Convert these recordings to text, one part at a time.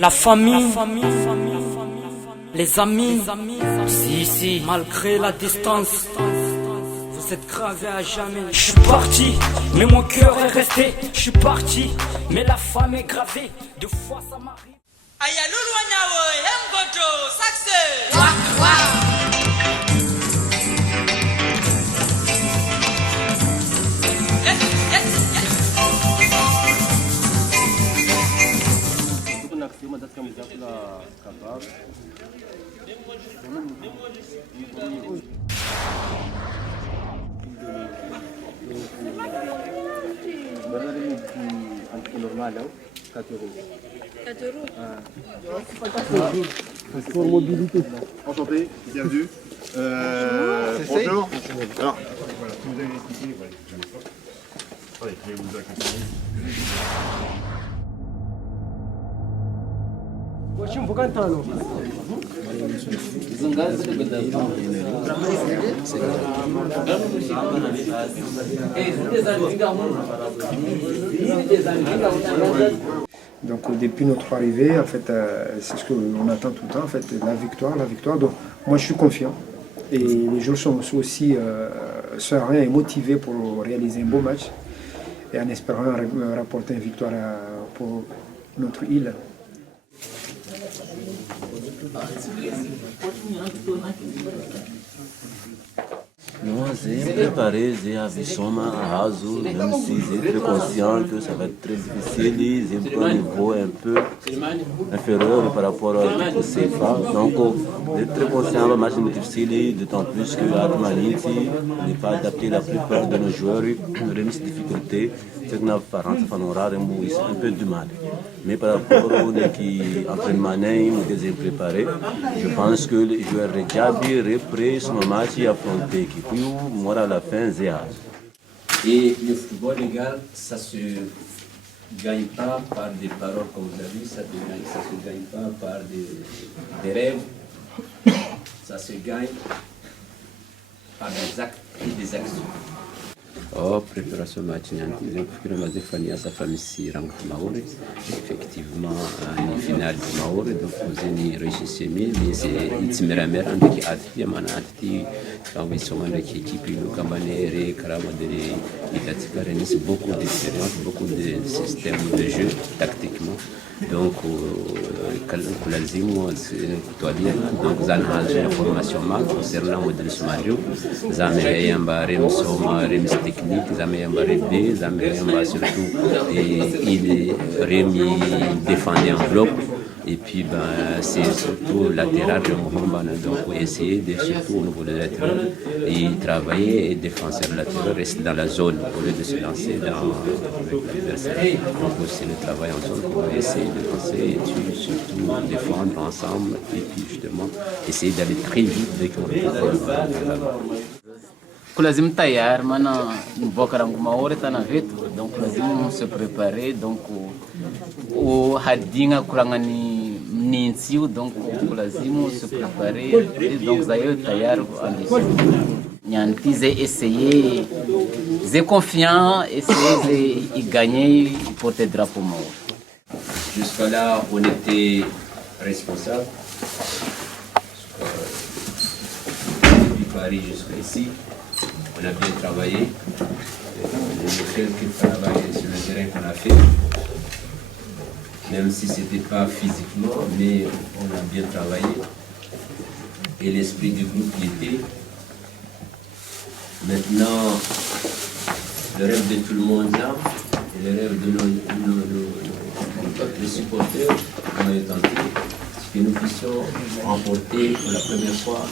La famille, les amis, si, malgré la distance, vous êtes gravés à jamais. Je suis parti, mais mon cœur est resté. Je suis parti, mais la femme est gravée. Deux fois ça m'arrive. Normal, 4 euros. 4 euros. Pour mobilité. Enchanté, bienvenue. Bonjour. Alors, voilà, si vous avez expliqué, voilà, allez, je vais vous accompagner. Donc depuis notre arrivée, en fait, c'est ce qu'on attend tout le temps, en fait, la victoire. Donc moi je suis confiant et les joueurs sont aussi sereins et motivés pour réaliser un beau match et en espérant rapporter une victoire pour notre île. Nós preparamos a visão raso, même si c'est très conscient que ça va être très difficile, c'est un niveau un peu inférieur par rapport au CFA. Donc, d'être très conscient de match difficile, d'autant plus que l'Atmaniti n'est pas adapté la plupart de nos joueurs, remis difficulté, c'est que nous avons un peu du mal. Mais par rapport aux entraînements nous préparés, je pense que les joueurs Rejabi reprennent ce match et affronter. Puis, moi, à la fin, Zéa. Et le football légal, ça ne se gagne pas par des paroles, comme vous avez dit, ça ne se gagne pas par des rêves, ça se gagne par des actes et des actions. Préparation match, sa famille si rango Maori, effectivement une finale de Maori, donc vous avez réussi mais c'est itiméraire avec Adti, Manati, quand vous sont avec l'équipe, le Kamanere, Karamadere, Itatikare, beaucoup d'expérience, beaucoup de systèmes de jeu tactiquement. Donc, donc vous avez une formation concernant le modèle Somario, vous avez un technique, vous avez un surtout, et il est remis défendu en bloc. Et puis, c'est surtout latéral de Mohamed, donc essayer de, surtout au niveau de latéral, et travailler et défenseur latéral rester dans la zone au lieu de se lancer dans l'adversaire. Donc c'est le travail en zone pour essayer de penser et puis surtout défendre ensemble et puis justement essayer d'aller très vite dès qu'on lazima tayari maana mboka rangu Maori tana vitu donc lazima se préparer donc o hadinga kurangani ninsiu donc lazima se préparer donc zayo tayari Nyanti essayer c'est confiant essayer de gagner porter drapeau Maori. Jusqu'à là on était responsable depuis Paris jusqu'à ici. On a bien travaillé, quelques travail sur le terrain qu'on a fait, même si ce n'était pas physiquement, mais on a bien travaillé. Et l'esprit du groupe y était. Maintenant, le rêve de tout le monde là, et le rêve de nos supporters, on a tenté que nous puissions remporter pour la première fois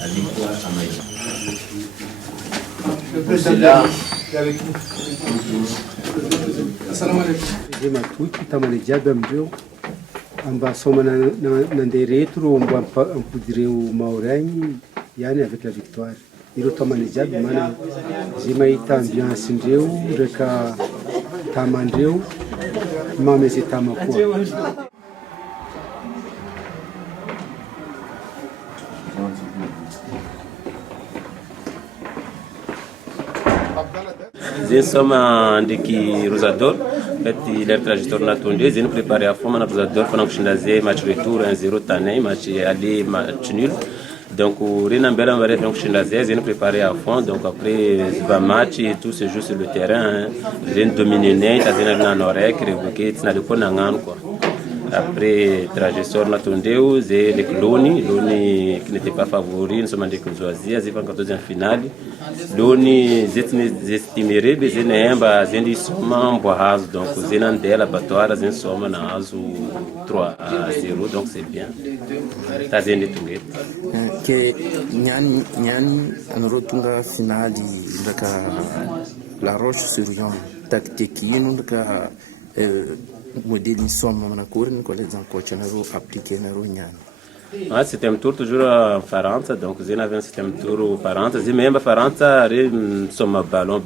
la victoire à Maïs. Cela, Zema tudo tamane jiaby amindreo amba somana nandeha reto mba ampodiry Maori agny ihany avec la victoire. Ireo tamane jiaby mana zay mahita ambiance ndreo ndraika tamandreo mamy zay tama koa. Nós somos de Rosador, fait leur trajectoire na tonde zeni préparé à fond na bazador fana kushinda ze match retour 1-0 tane match aller match nul. Donc Rina Mbela va faire kushinda ze zeni préparé à fond, donc après va match et tout se joue sur le terrain, zeni dominer net zeni na norek revoquer tina de kona ngano quoi. Après trajectoire na tondeu ze le Loni qui n'était pas favori, nous sommes en découzoisia ze 14e finale. Loni zestimere bezene emba zendi soma mboazo, donc zena ndela batoire zen soma na azu 3-0, donc c'est bien. Ta zende tunget. Que nyani anrotunga finali ndaka La Roche-sur-Yon tactique ino ndaka modèle soma na kurin ko les encoach na ro appliquer na ro nyani. Ouais, système tour toujours en Faransa, donc j'ai un système tour en Faransa. J'ai même en Faransa, j'ai un ballon,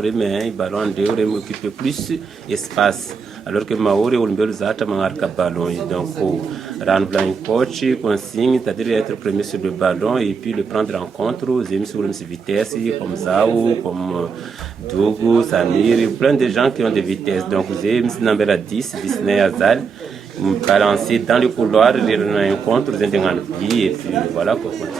j'ai un ballon de j'ai m'occupe plus espace. Alors que Maori ou le Zata marque ballon. Donc, rendre un coach, consigne, c'est-à-dire être premier sur le ballon et puis le prendre en compte. J'ai mis sur une vitesse comme Zao, comme Dogo, Samir, plein de gens qui ont des vitesses. Donc, j'ai mis numéro 10, Disney Azal. Balancer dans le couloir, les rencontres, les pieds, et puis voilà pour continuer.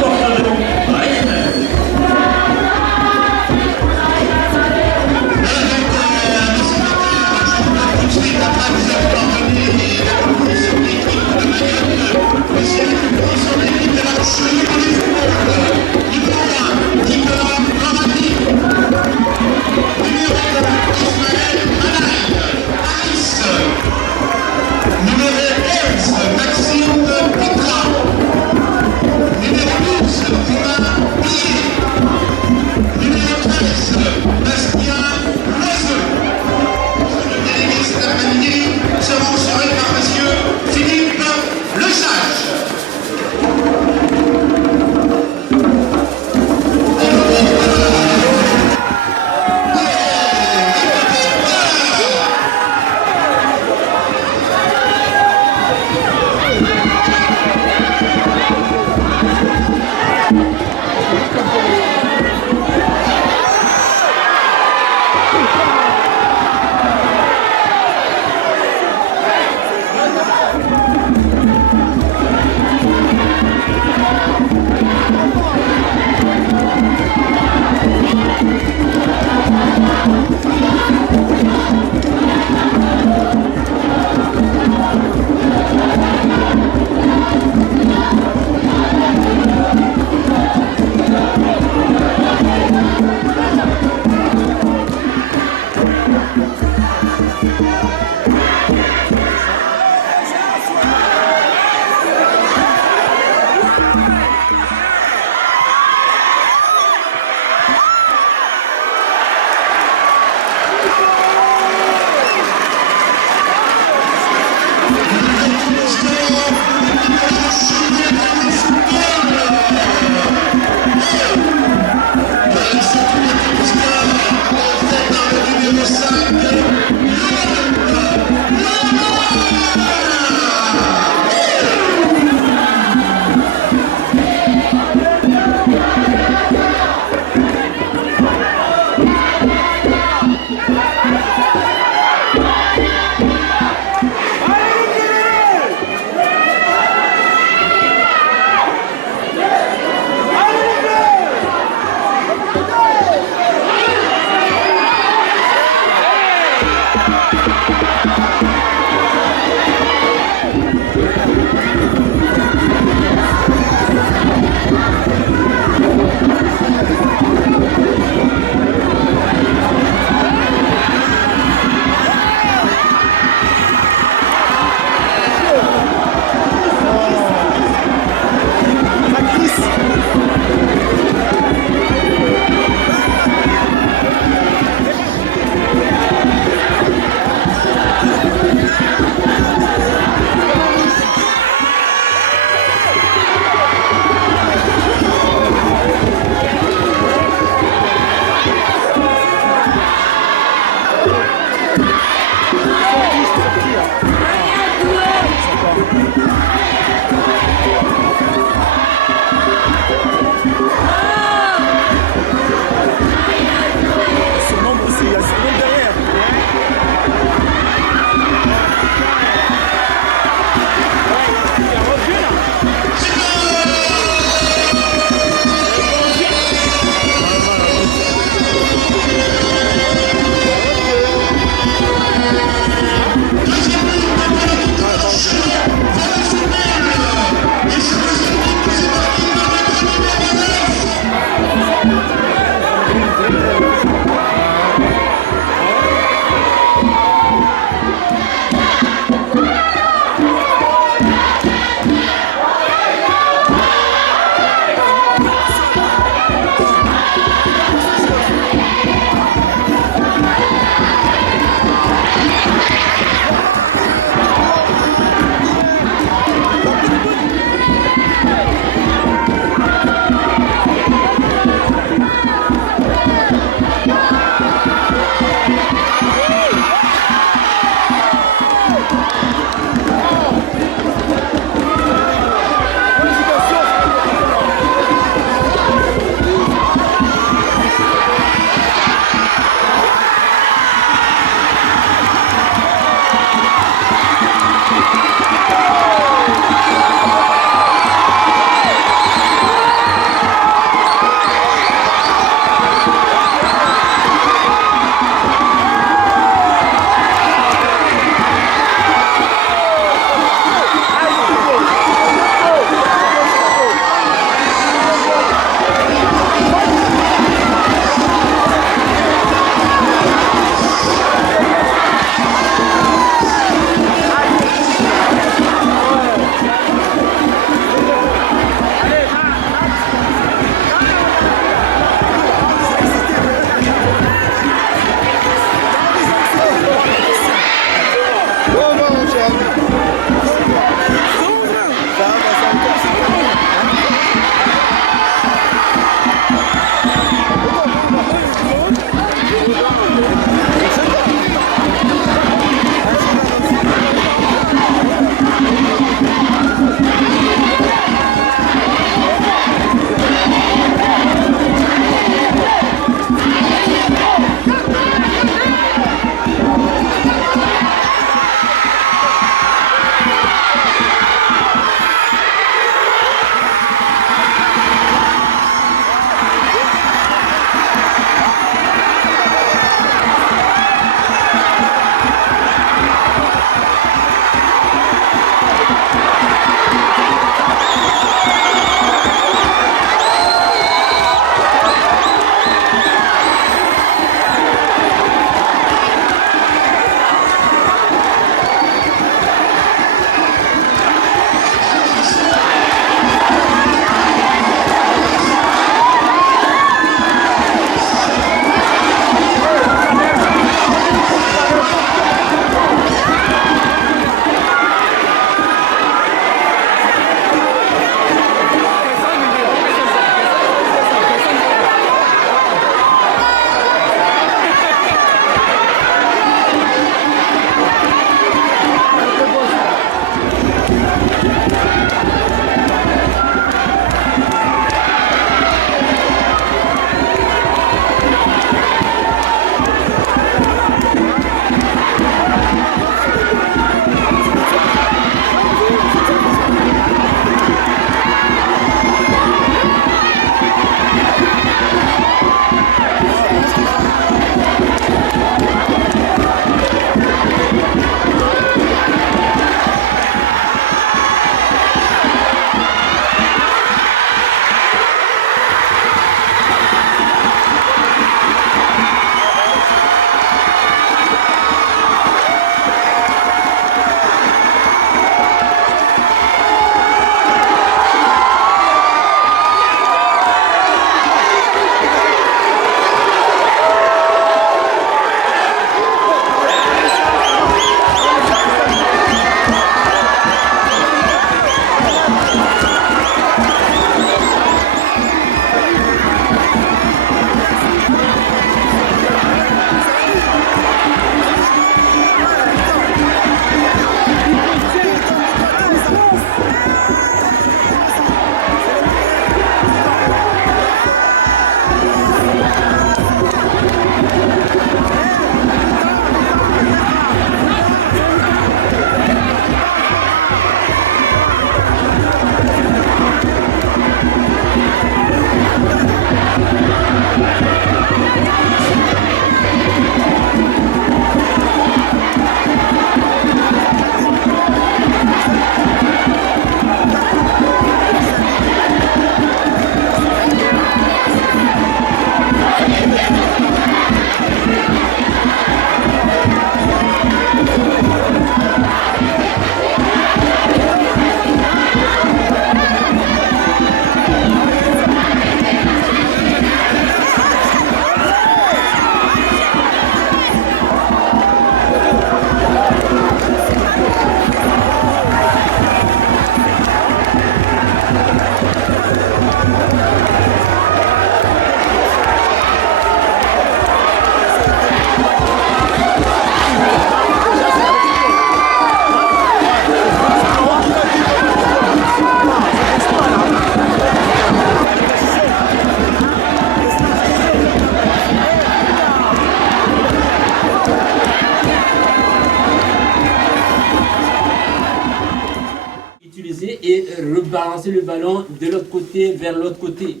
Et rebalancer le ballon de l'autre côté vers l'autre côté.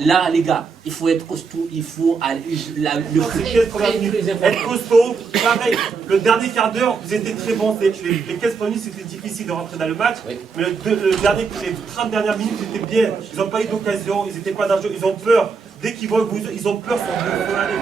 Là, les gars, il faut être costaud, il faut aller. Être costaud, pareil. Le dernier quart d'heure, vous étiez très bons. Les 15 premiers minutes, c'était difficile de rentrer dans le match. Oui. Mais les 30 dernières minutes, ils étaient bien. Ils n'ont pas eu d'occasion, ils n'étaient pas dangereux, ils ont peur. Dès qu'ils voient que ils ont peur, ils vont aller.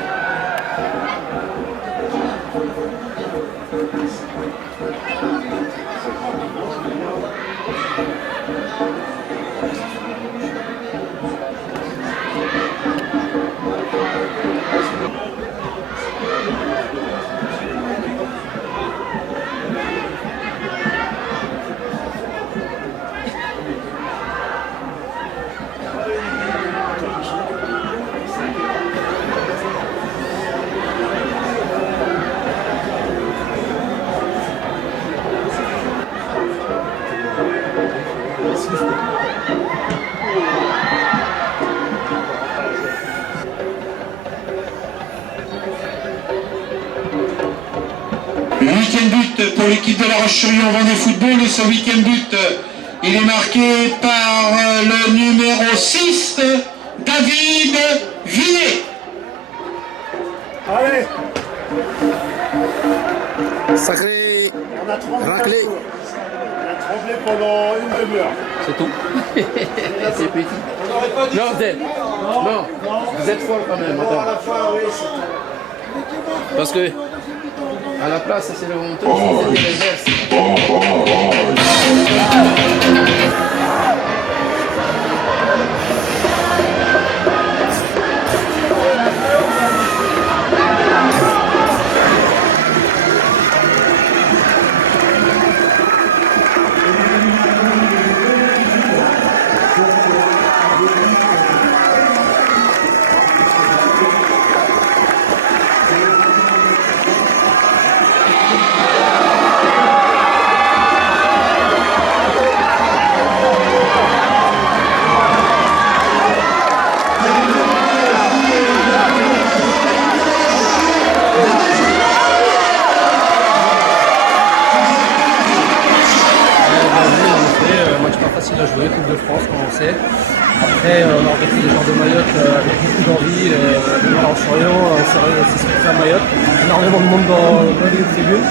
Le 8e but pour l'équipe de La Roche-sur-Yon Vendée Football, et ce 8e but, il est marqué par le numéro 6, David Villet. Allez. Sacré raclé. On a tremblé pendant une demi-heure. C'est tout. C'est petit. Non, non, vous êtes fort quand même. Attends. À la fin, oui, parce que à la place, c'est le honteux, c'est l'inverse. facile à jouer, Coupe de France, comme on sait. Après, on a rencontré des joueurs de Mayotte avec beaucoup d'envie. En Chorion, c'est ce qui fait à Mayotte. Énormément de monde dans les tribunes.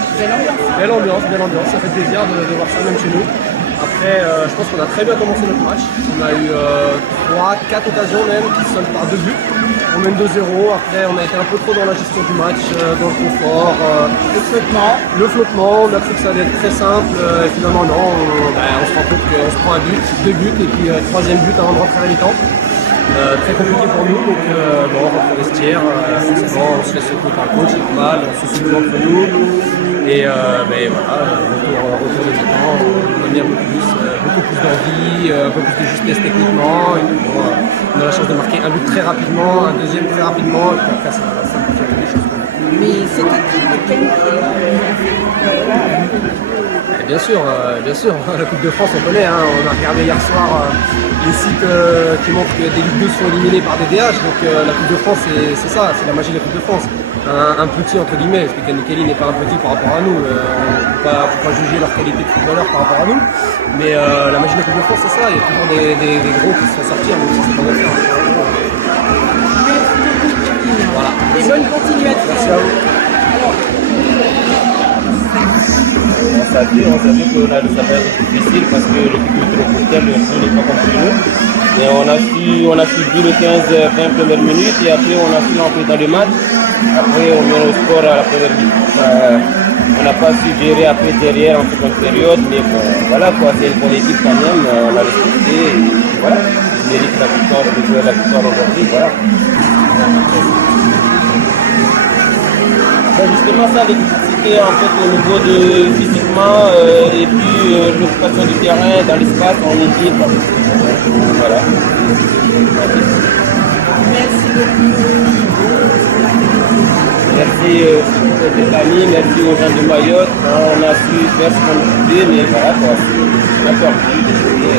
Belle ambiance, ça fait plaisir de voir ça même chez nous. Après, je pense qu'on a très bien commencé notre match. On a eu 3-4 occasions même qui se soldent par 2 buts. On mène 2-0. Après, on a été un peu trop dans la gestion du match, dans le confort. Le flottement, on a cru que ça allait être très simple. Et finalement, non. On se rend compte qu'on se prend un but, 2 buts et puis 3e but avant de rentrer à la mi-temps. Très compliqué pour nous, donc on rentre au vestiaire, forcément on se fait secouer par le coach, c'est normal, on se soucie entre nous, et voilà, retour de mi-temps, on a mis un peu plus, beaucoup plus d'envie, un peu plus de justesse techniquement, et on a la chance de marquer un but très rapidement, un deuxième très rapidement, et puis après ça peut faire des choses. Mais cette équipe de quel Bien sûr, la Coupe de France on connaît, hein. On a regardé hier soir les sites qui montrent que des Ligue 2 sont éliminés par des DH, donc la Coupe de France c'est ça, c'est la magie de la Coupe de France. Un petit entre guillemets, parce que Kelly n'est pas un petit par rapport à nous, on ne peut pas juger leur qualité de footballeur par rapport à nous, mais la magie de la Coupe de France c'est ça, il y a toujours des gros qui se font sortir, donc c'est pas comme ça. Voilà. Et bonne continuation. Merci à vous. On savait que ça va être difficile parce que l'équipe de Tropical n'est pas contre nous. Et on a suivi le 15-20 premières minutes et après on a su entrer dans le match. Après on met au sport à la première minute. On n'a pas su gérer après derrière en seconde période, mais bon, voilà quoi, c'est une bonne équipe quand même, on a respecté et voilà, il mérite la victoire, de jouer la victoire aujourd'hui, voilà. Ben justement ça, les difficultés en fait au niveau de physiquement et puis l'occupation du terrain dans l'espace, on est libre. Voilà. Merci beaucoup. Merci aux amis, merci aux gens de Mayotte. On a su faire ce qu'on voulait, mais voilà quoi, on a perdu, désolé.